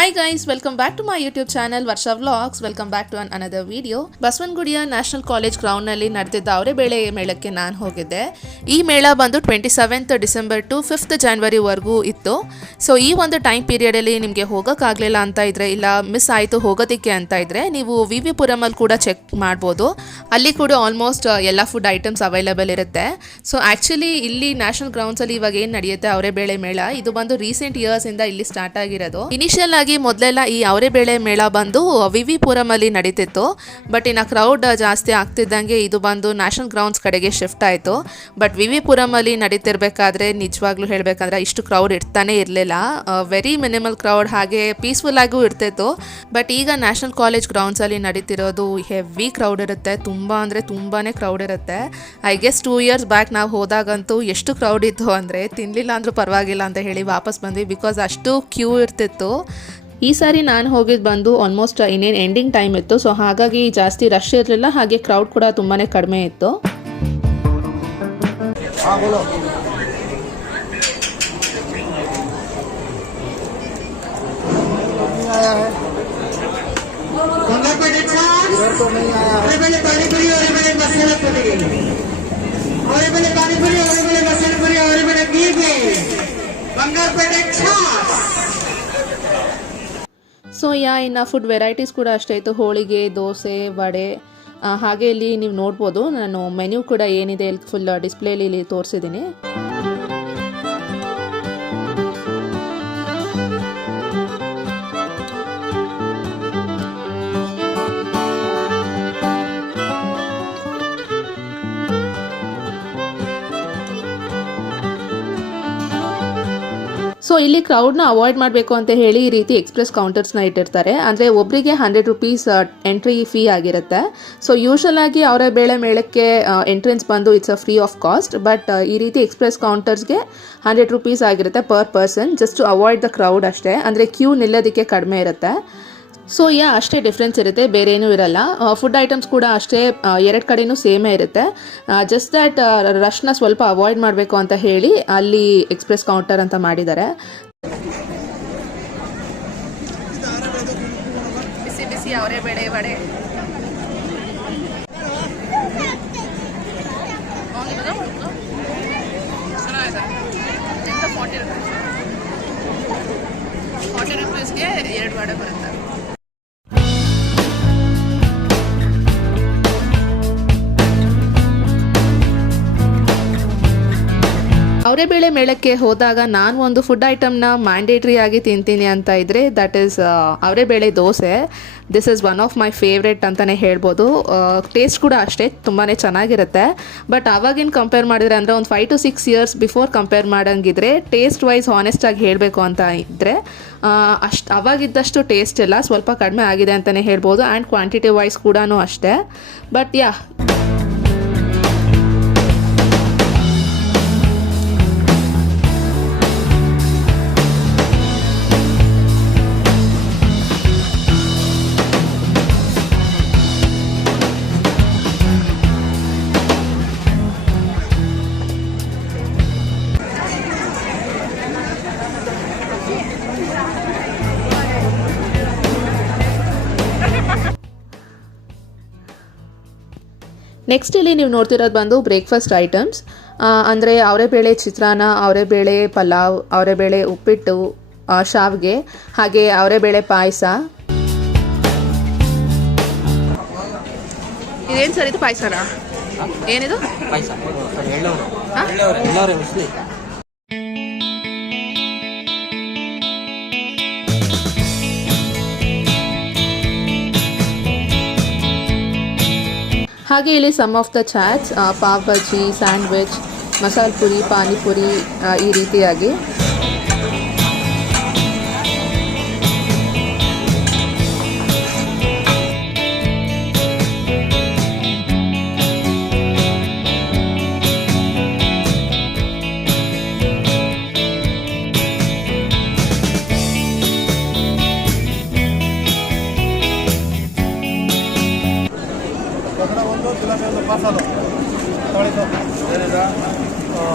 Hi guys, welcome back to my YouTube channel Varsha Vlogs. Welcome back to another video. ಬಸವನಗುಡಿಯ national college ground ನಲ್ಲಿ ನಡೆದಿದ್ದ ಅವರೆಬೇಳೆ ಮೇಳಕ್ಕೆ ನಾನು ಹೋಗಿದ್ದೆ. ಈ ಮೇಳ ಬಂದು 27th ಡಿಸೆಂಬರ್ ಟು 5th ಜನವರಿ ವರೆಗೂ ಇತ್ತು. ಸೊ ಈ ಒಂದು ಟೈಮ್ ಪೀರಿಯಡ್ ಅಲ್ಲಿ ನಿಮಗೆ ಹೋಗಕ್ಕಾಗಲಿಲ್ಲ ಅಂತ ಇದ್ರೆ ಇಲ್ಲ ಮಿಸ್ ಆಯಿತು ಹೋಗೋದಕ್ಕೆ ಅಂತ ಇದ್ರೆ ನೀವು ವಿ ಪುರಂ ಅಲ್ಲಿ ಕೂಡ ಚೆಕ್ ಮಾಡ್ಬೋದು. ಅಲ್ಲಿ ಕೂಡ ಆಲ್ಮೋಸ್ಟ್ ಎಲ್ಲ ಫುಡ್ ಐಟಮ್ಸ್ ಅವೈಲೇಬಲ್ ಇರುತ್ತೆ. ಸೊ ಆಕ್ಚುಲಿ ಇಲ್ಲಿ ನ್ಯಾಷನಲ್ ಗ್ರೌಂಡ್ಸ್ ಅಲ್ಲಿ ಇವಾಗ ಏನು ನಡೆಯುತ್ತೆ ಅವರೆಬೇಳೆ ಮೇಳ ಇದು ಬಂದು ರೀಸೆಂಟ್ ಇಯರ್ಸ್ ಇಂದ ಇಲ್ಲಿ ಸ್ಟಾರ್ಟ್ ಆಗಿರೋದು. ಇನಿಷಿಯಲ್ ಆಗಿ ಮೊದಲೆಲ್ಲ ಈ ಅವರೆಬೇಳೆ ಮೇಳ ಬಂದು ವಿ ಪುರಂ ಅಲ್ಲಿ ನಡೀತಿತ್ತು. ಬಟ್ ಇನ್ನು ಕ್ರೌಡ್ ಜಾಸ್ತಿ ಆಗ್ತಿದ್ದಂಗೆ ಇದು ಬಂದು ನ್ಯಾಷನಲ್ ಗ್ರೌಂಡ್ಸ್ ಕಡೆಗೆ ಶಿಫ್ಟ್ ಆಯಿತು. ಬಟ್ ವಿ ಪುರಂ ಅಲ್ಲಿ ನಡೀತಿರ್ಬೇಕಾದ್ರೆ ನಿಜವಾಗ್ಲೂ ಹೇಳಬೇಕಂದ್ರೆ ಇಷ್ಟು ಕ್ರೌಡ್ ಇರ್ತಾನೆ ಇರಲಿಲ್ಲ. ವೆರಿ ಮಿನಿಮಲ್ ಕ್ರೌಡ್, ಹಾಗೆ ಪೀಸ್ಫುಲ್ ಆಗೂ ಇರ್ತಿತ್ತು. ಬಟ್ ಈಗ ನ್ಯಾಷನಲ್ ಕಾಲೇಜ್ ಗ್ರೌಂಡ್ಸ್ ಅಲ್ಲಿ ನಡೀತಿರೋದು ಹೆವಿ ಕ್ರೌಡ್ ಇರುತ್ತೆ. ತುಂಬ ಅಂದರೆ ತುಂಬಾನೇ ಕ್ರೌಡ್ ಇರುತ್ತೆ. ಐ ಗೆಸ್ 2 years ಬ್ಯಾಕ್ ನಾವು ಹೋದಾಗಂತೂ ಎಷ್ಟು ಕ್ರೌಡ್ ಇತ್ತು ಅಂದರೆ ತಿನ್ನಲಿಲ್ಲ ಅಂದ್ರೂ ಪರವಾಗಿಲ್ಲ ಅಂತ ಹೇಳಿ ವಾಪಸ್ ಬಂದ್ವಿ. ಬಿಕಾಸ್ ಅಷ್ಟು ಕ್ಯೂ ಇರ್ತಿತ್ತು. ಈ ಸಾರಿ ನಾನು ಹೋಗಿದ್ದು ಬಂದು ಆಲ್ಮೋಸ್ಟ್ ಇನ್ನೇನು ಎಂಡಿಂಗ್ ಟೈಮ್ ಇತ್ತು. ಸೊ ಹಾಗಾಗಿ ಜಾಸ್ತಿ ರಶ್ ಇರಲಿಲ್ಲ, ಹಾಗೆ ಕ್ರೌಡ್ ಕೂಡ ತುಂಬಾ ಕಡಿಮೆ ಇತ್ತು. ಸೊ ಇನ್ನು ಫುಡ್ ವೆರೈಟೀಸ್ ಕೂಡ ಅಷ್ಟೇ ಇತ್ತು. ಹೋಳಿಗೆ, ದೋಸೆ, ವಡೆ, ಹಾಗೆ ಇಲ್ಲಿ ನೀವು ನೋಡ್ಬೋದು ನಾನು ಮೆನ್ಯೂ ಕೂಡ ಏನಿದೆ ಇಲ್ಲಿ ಫುಲ್ ಡಿಸ್ಪ್ಲೇಲಿ ಇಲ್ಲಿ ತೋರಿಸಿದ್ದೀನಿ. ಸೊ ಇಲ್ಲಿ ಕ್ರೌಡ್ನ ಅವಾಯ್ಡ್ ಮಾಡಬೇಕು ಅಂತ ಹೇಳಿ ಈ ರೀತಿ ಎಕ್ಸ್ಪ್ರೆಸ್ ಕೌಂಟರ್ಸ್ನ ಇಟ್ಟಿರ್ತಾರೆ. ಅಂದರೆ ಒಬ್ಬರಿಗೆ 100 rupees ಎಂಟ್ರಿ ಫೀ ಆಗಿರುತ್ತೆ. ಸೊ ಯೂಶಲ್ ಆಗಿ ಅವರೆಬೇಳೆ ಮೇಳಕ್ಕೆ ಎಂಟ್ರೆನ್ಸ್ ಬಂದು it's free of cost. But ಈ ರೀತಿ ಎಕ್ಸ್ಪ್ರೆಸ್ ಕೌಂಟರ್ಸ್ಗೆ 100 rupees ಆಗಿರುತ್ತೆ per person, just to avoid the crowd ಅಷ್ಟೇ. ಅಂದರೆ ಕ್ಯೂ ನಿಲ್ಲೋದಕ್ಕೆ ಕಡಿಮೆ ಇರುತ್ತೆ. ಸೊ ಅಷ್ಟೇ ಡಿಫ್ರೆನ್ಸ್ ಇರುತ್ತೆ, ಬೇರೆ ಏನೂ ಇರಲ್ಲ. ಫುಡ್ ಐಟಮ್ಸ್ ಕೂಡ ಅಷ್ಟೇ, ಎರಡು ಕಡೆನೂ ಸೇಮೇ ಇರುತ್ತೆ. ಜಸ್ಟ್ ದ್ಯಾಟ್ ರಶ್ನ ಸ್ವಲ್ಪ ಅವಾಯ್ಡ್ ಮಾಡಬೇಕು ಅಂತ ಹೇಳಿ ಅಲ್ಲಿ ಎಕ್ಸ್ಪ್ರೆಸ್ ಕೌಂಟರ್ ಅಂತ ಮಾಡಿದ್ದಾರೆ. ಬಿಸಿ ಬಿಸಿ ಅವರೆಬೇಳೆ ವಡೆ, $40 ರೂಪೀಸ್ಗೆ 2 ವಡೆ ಬರುತ್ತೆ. ಅವರೆಬೇಳೆ ಮೇಳಕ್ಕೆ ಹೋದಾಗ ನಾನು ಒಂದು ಫುಡ್ ಐಟಮ್ನ ಮ್ಯಾಂಡೇಟ್ರಿ ಆಗಿ ತಿಂತೀನಿ ಅಂತ ಇದ್ದರೆ that is avarebele dosa. This is one of my favourite ಅಂತಲೇ ಹೇಳ್ಬೋದು. ಟೇಸ್ಟ್ ಕೂಡ ಅಷ್ಟೇ ತುಂಬಾ ಚೆನ್ನಾಗಿರುತ್ತೆ. ಬಟ್ ಆವಾಗಿನ ಕಂಪೇರ್ ಮಾಡಿದರೆ ಅಂದರೆ ಒಂದು 5 to 6 years ಬಿಫೋರ್ ಕಂಪೇರ್ ಮಾಡೋಂಗಿದ್ರೆ ಟೇಸ್ಟ್ ವೈಸ್ ಹಾನೆಸ್ಟಾಗಿ ಹೇಳಬೇಕು ಅಂತ ಇದ್ದರೆ ಅವಾಗಿದ್ದಷ್ಟು ಟೇಸ್ಟ್ ಎಲ್ಲ ಸ್ವಲ್ಪ ಕಡಿಮೆ ಆಗಿದೆ ಅಂತಲೇ ಹೇಳ್ಬೋದು. ಆ್ಯಂಡ್ ಕ್ವಾಂಟಿಟಿ ವೈಸ್ ಕೂಡ ಅಷ್ಟೇ. ಬಟ್ ನೆಕ್ಸ್ಟ್ ಇಲ್ಲಿ ನೀವು ನೋಡ್ತಿರೋದು ಬಂದು ಬ್ರೇಕ್ಫಾಸ್ಟ್ ಐಟಮ್ಸ್. ಅಂದರೆ ಅವರೆಬೇಳೆ ಚಿತ್ರಾನ್ನ, ಅವರೆಬೇಳೆ ಪಲಾವ್, ಅವರೆಬೇಳೆ ಉಪ್ಪಿಟ್ಟು, ಶಾವಿಗೆ, ಹಾಗೆ ಅವರೆಬೇಳೆ ಪಾಯಸ. ಇದೇನು ಸರ್ ಇದು ಪಾಯಸನಾ? ಏನಿದು ಪಾಯಸ? ಹಾಗೆ ಇಲ್ಲಿ some of the chats, pav bhaji, sandwich, masala puri, panipuri, ಈ ರೀತಿಯಾಗಿ.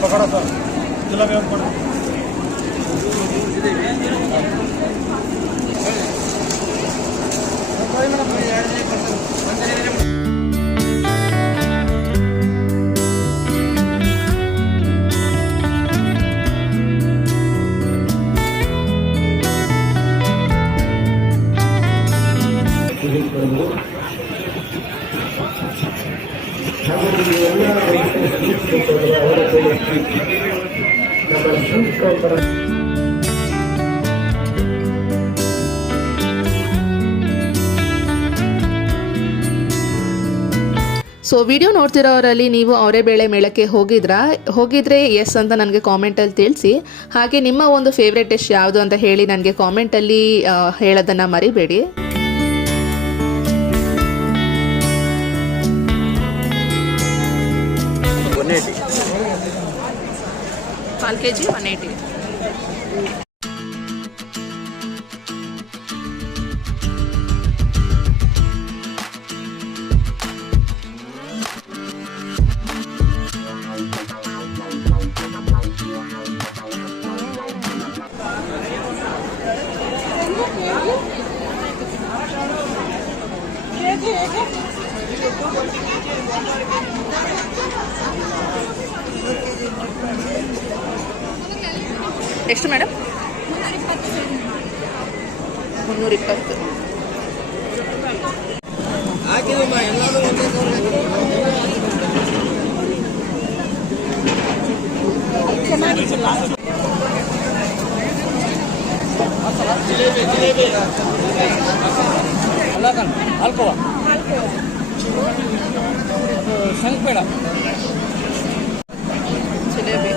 पकड़ा सर जिला में ಸೊ ವಿಡಿಯೋ ನೋಡ್ತಿರೋರಲ್ಲಿ ನೀವು ಅವರೇ ಬೇಳೆ ಮೇಳಕ್ಕೆ ಹೋಗಿದ್ರೆ ಎಸ್ ಅಂತ ನನಗೆ ಕಾಮೆಂಟಲ್ಲಿ ತಿಳಿಸಿ. ಹಾಗೆ ನಿಮ್ಮ ಒಂದು ಫೇವ್ರೆಟ್ ಡಿಶ್ ಯಾವುದು ಅಂತ ಹೇಳಿ ನನಗೆ ಕಾಮೆಂಟಲ್ಲಿ ಹೇಳೋದನ್ನು ಮರಿಬೇಡಿ. ಕಾಲು ಕೆಜಿ 180. ಎಷ್ಟು ಮೇಡಮ್? 320. ಜಿಲೇಬಿ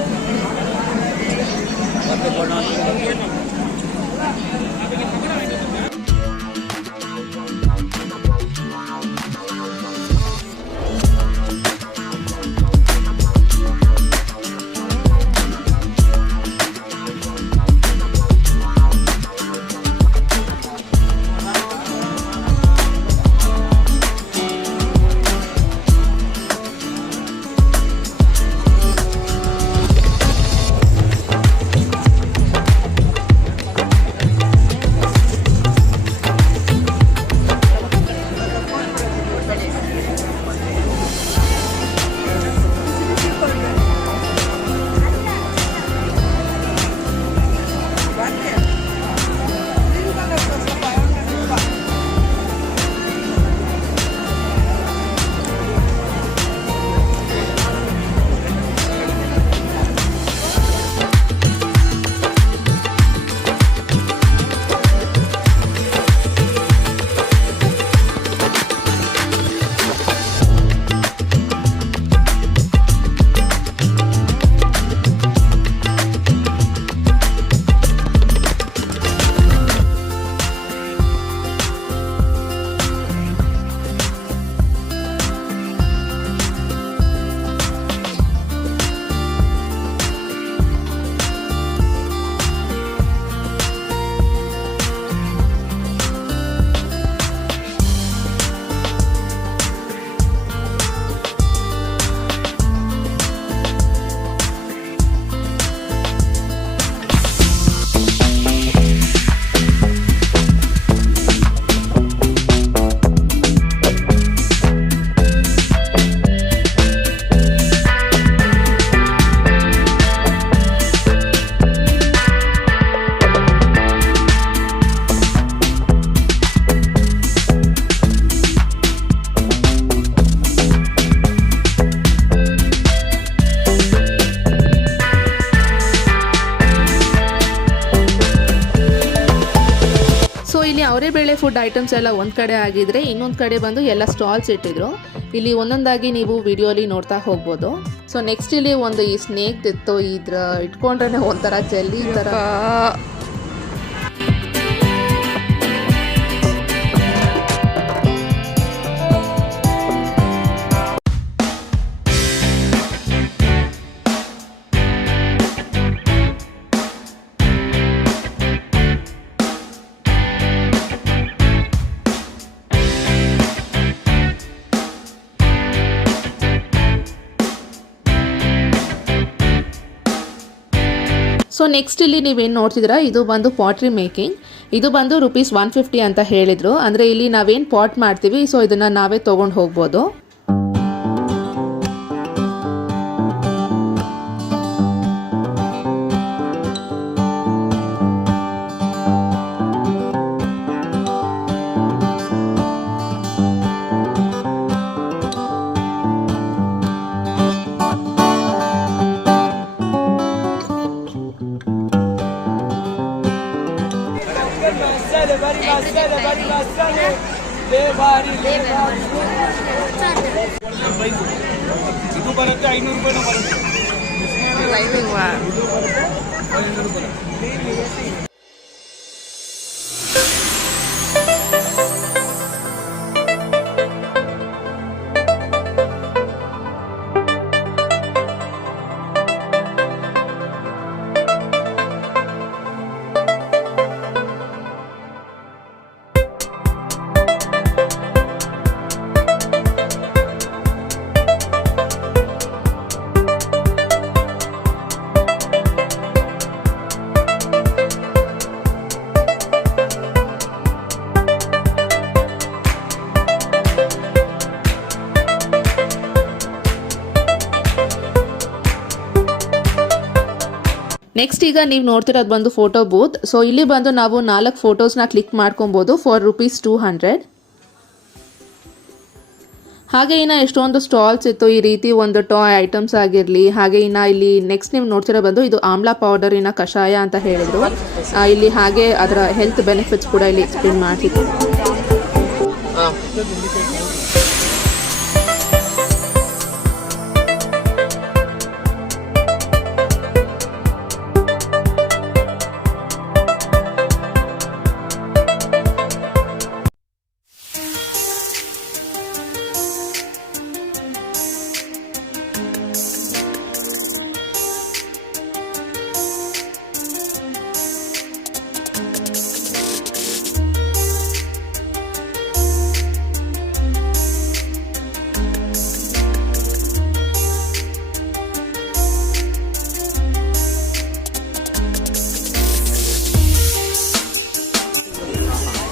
ಅವರೇ ಬೇಳೆ ಫುಡ್ ಐಟಮ್ಸ್ ಎಲ್ಲ ಒಂದು ಕಡೆ ಆಗಿದ್ರೆ ಇನ್ನೊಂದು ಕಡೆ ಬಂದು ಎಲ್ಲ ಸ್ಟಾಲ್ಸ್ ಇಟ್ಟಿದ್ರು. ಇಲ್ಲಿ ಒಂದೊಂದಾಗಿ ನೀವು ವಿಡಿಯೋಲಿ ನೋಡ್ತಾ ಹೋಗ್ಬೋದು. ಸೊ ನೆಕ್ಸ್ಟ್ ಇಲ್ಲಿ ಒಂದು ಈ ಸ್ನೇಕ್ ಇತ್ತು, ಇದ್ರ ಇಟ್ಕೊಂಡ್ರೆ ಒಂಥರ ಜೆಲ್ಲಿ ಥರ. ಸೊ ನೆಕ್ಸ್ಟ್ ಇಲ್ಲಿ ನೀವೇನು ನೋಡ್ತಿದ್ದೀರಾ ಇದು ಬಂದು ಪಾಟ್ರಿ ಮೇಕಿಂಗ್. ಇದು ಬಂದು ₹150 ಅಂತ ಹೇಳಿದರು. ಅಂದರೆ ಇಲ್ಲಿ ನಾವೇನು ಪಾಟ್ ಮಾಡ್ತೀವಿ ಸೊ ಇದನ್ನು ನಾವೇ ತೊಗೊಂಡು ಹೋಗ್ಬೋದು. ಇದು ಬರುತ್ತೆ ₹500 ನೆಕ್ಸ್ಟ್ ಈಗ ನೀವು ನೋಡ್ತಿರೋದು ಬಂದು ಫೋಟೋ ಬೂತ್. ಸೊ ಇಲ್ಲಿ ಬಂದು ನಾವು 4 ಫೋಟೋಸ್ನ ಕ್ಲಿಕ್ ಮಾಡ್ಕೊಬೋದು ಫಾರ್ ₹200. ಹಾಗೆ ಇನ್ನು ಎಷ್ಟೊಂದು ಸ್ಟಾಲ್ಸ್ ಇತ್ತು ಈ ರೀತಿ ಒಂದು ಟಾಯ್ ಐಟಮ್ಸ್ ಆಗಿರಲಿ. ಹಾಗೆ ಇನ್ನು ಇಲ್ಲಿ ನೆಕ್ಸ್ಟ್ ನೀವು ನೋಡ್ತಿರೋ ಬಂದು ಇದು ಆಮ್ಲಾ ಪೌಡರಿನ ಕಷಾಯ ಅಂತ ಹೇಳಿದರು. ಇಲ್ಲಿ ಹಾಗೆ ಅದರ ಹೆಲ್ತ್ ಬೆನಿಫಿಟ್ಸ್ ಕೂಡ ಇಲ್ಲಿ ಎಕ್ಸ್ಪ್ಲೇನ್ ಮಾಡ್ತಿದ್ರು.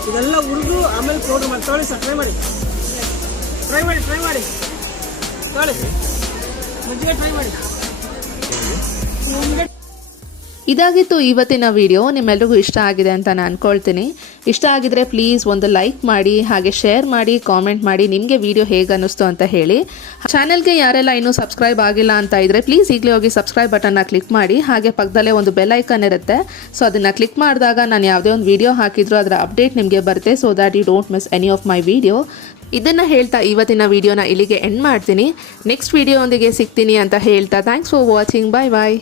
ಇದೆಲ್ಲ ಹುರಿದು ಆಮೇಲೆ ಪೌಡರ್ ಮಾಡಿ ತೊಗೊಳ್ಳಿ ಸರ್. ಟ್ರೈ ಮಾಡಿ ತೊಗೊಳ್ಳಿ ಮಜ್ಜಿಗೆ ಟ್ರೈ ಮಾಡಿ. ಇದಾಗಿತ್ತು ಇವತ್ತಿನ ವಿಡಿಯೋ. ನಿಮ್ಮೆಲ್ರಿಗೂ ಇಷ್ಟ ಆಗಿದೆ ಅಂತ ನಾನು ಅಂದ್ಕೊಳ್ತೀನಿ. ಇಷ್ಟ ಆಗಿದ್ರೆ ಪ್ಲೀಸ್ ಒಂದು ಲೈಕ್ ಮಾಡಿ, ಹಾಗೆ ಶೇರ್ ಮಾಡಿ, ಕಾಮೆಂಟ್ ಮಾಡಿ ನಿಮಗೆ ವಿಡಿಯೋ ಹೇಗೆ ಅನ್ನಿಸ್ತು ಅಂತ ಹೇಳಿ. ಚಾನಲ್ಗೆ ಯಾರೆಲ್ಲ ಇನ್ನೂ ಸಬ್ಸ್ಕ್ರೈಬ್ ಆಗಿಲ್ಲ ಅಂತ ಇದ್ದರೆ ಪ್ಲೀಸ್ ಈಗಲೇ ಹೋಗಿ ಸಬ್ಸ್ಕ್ರೈಬ್ ಬಟನ್ನ ಕ್ಲಿಕ್ ಮಾಡಿ. ಹಾಗೆ ಪಕ್ಕದಲ್ಲೇ ಒಂದು ಬೆಲ್ ಐಕನ್ ಇರುತ್ತೆ. ಸೊ ಅದನ್ನು ಕ್ಲಿಕ್ ಮಾಡಿದಾಗ ನಾನು ಯಾವುದೇ ಒಂದು ವಿಡಿಯೋ ಹಾಕಿದ್ರು ಅದರ ಅಪ್ಡೇಟ್ ನಿಮಗೆ ಬರುತ್ತೆ. So that you don't miss any of my video. ಇದನ್ನು ಹೇಳ್ತಾ ಇವತ್ತಿನ ವಿಡಿಯೋನ ಇಲ್ಲಿಗೆ ಎಂಡ್ ಮಾಡ್ತೀನಿ. ನೆಕ್ಸ್ಟ್ ವಿಡಿಯೋ ಒಂದಿಗೆ ಸಿಗ್ತೀನಿ ಅಂತ ಹೇಳ್ತಾ thanks for watching. Bye bye.